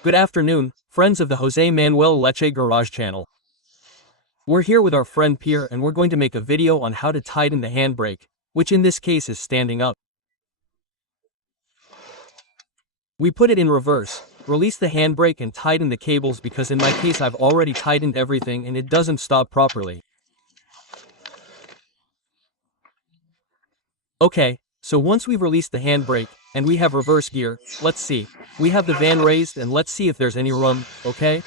Good afternoon, friends of the José Manuel Leche Garage channel. We're here with our friend Pierre and we're going to make a video on how to tighten the handbrake, which in this case is standing up. We put it in reverse, release the handbrake and tighten the cables because in my case I've already tightened everything and it doesn't stop properly. Okay, so once we've released the handbrake, and we have reverse gear, let's see. We have the van raised and let's see if there's any room, okay?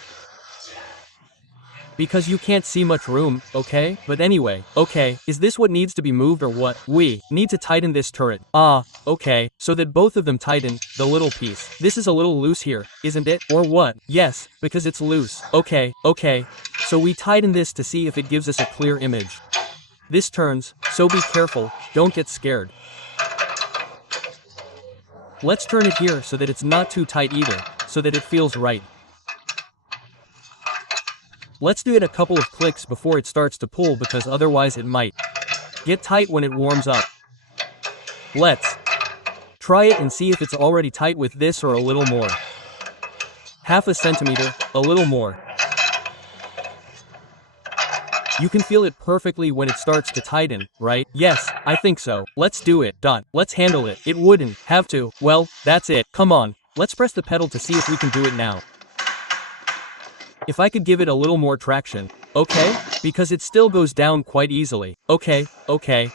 Because you can't see much room, okay? But anyway, okay, is this what needs to be moved or what? We need to tighten this turret. Okay, so that both of them tighten, the little piece. This is a little loose here, isn't it? Or what? Yes, because it's loose. Okay, so we tighten this to see if it gives us a clear image. This turns, so be careful, don't get scared. Let's turn it here so that it's not too tight either, so that it feels right. Let's do it a couple of clicks before it starts to pull because otherwise it might get tight when it warms up. Let's try it and see if it's already tight with this or a little more. Half a centimeter, a little more. You can feel it perfectly when it starts to tighten, right? Yes, I think so. Let's do it. Let's handle it. It wouldn't have to. Well, that's it. Come on. Let's press the pedal to see if we can do it now. If I could give it a little more traction. Okay? Because it still goes down quite easily. Okay.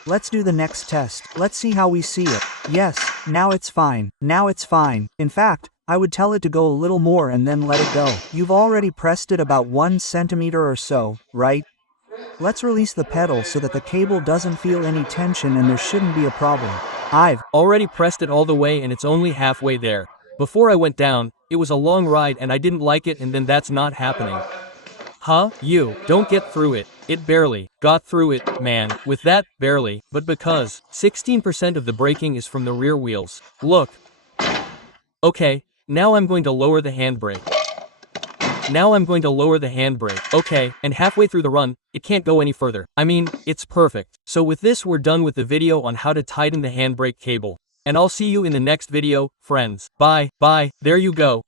Let's do the next test. Let's see how we see it. Yes, now it's fine. In fact, I would tell it to go a little more and then let it go. You've already pressed it about 1 centimeter or so, right? Let's release the pedal so that the cable doesn't feel any tension and there shouldn't be a problem. I've already pressed it all the way and it's only halfway there. Before I went down, it was a long ride and I didn't like it and then that's not happening. Huh? You don't get through it. It barely got through it, man. With that, barely, but because 16% of the braking is from the rear wheels. Look. Okay, now I'm going to lower the handbrake. Okay, and halfway through the run, it can't go any further. I mean, it's perfect. So with this we're done with the video on how to tighten the handbrake cable. And I'll see you in the next video, friends. Bye, there you go.